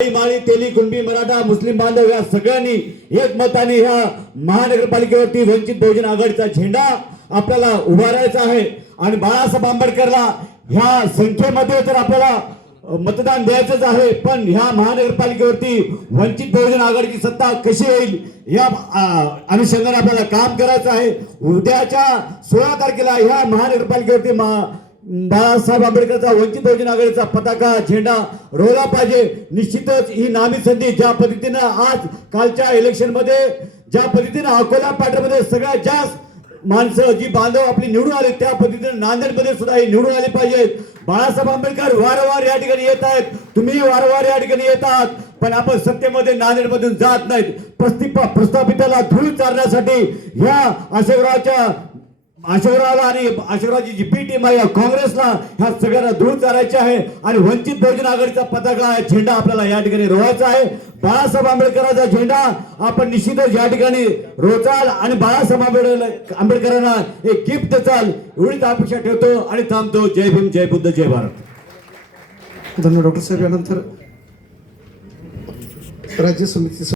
माळी तेली कुणबी मराठा मुस्लिम बांधव या सगळ्यांनी एकमताने ह्या महानगरपालिकेवरती वंचित बहुजन आघाडीचा झेंडा आपल्याला उभारायचा आहे आणि बाळासाहेब आंबेडकरला ह्या संख्येमध्ये तर आपल्याला मतदान द्यायचंच आहे, पण ह्या महानगरपालिकेवरती वंचित बहुजन आघाडीची सत्ता कशी येईल या अनुषंगाने आपल्याला काम करायचं आहे। उद्याच्या 16 तारखेला ह्या महानगरपालिकेवरती बाळासाहेब आंबेडकरचा वंचित बहुजन आघाडीचा पताका झेंडा रोवला पाहिजे। निश्चितच ही नामी संधी ज्या पद्धतीने आज कालच्या इलेक्शन मध्ये ज्या पद्धतीने अकोला पॅटर्नमध्ये सगळ्यात जास्त माणसं जी बांधव आपली निवडून आले त्या पद्धतीने नांदेडमध्ये सुद्धा हे निवडून आले पाहिजेत। बाळासाहेब आंबेडकर वारंवार या ठिकाणी येत आहेत, तुम्ही वारंवार या ठिकाणी येत आहात, पण आपण सत्तेमध्ये नांदेडमधून जात नाहीत। प्रस्थापिताला धूळ चारण्यासाठी ह्या अशोकरावला आणि अशोकरावची जी बी टीम आहे काँग्रेसला ह्या सगळ्यांना धूळ चारायची आहे आणि वंचित बहुजन आघाडीचा पताका झेंडा आपल्याला या ठिकाणी रोवायचा आहे। बाळासाहेब आंबेडकरांचा झेंडा आपण निश्चितच या ठिकाणी रोचाल आणि बाळासाहेब आंबेडकरांना एक गिफ्ट चाल एवढीच अपेक्षा ठेवतो आणि थांबतो। जय भीम, जय बुद्ध, जय भारत। धन्यवाद डॉक्टर साहेब। यानंतर राज्य समिती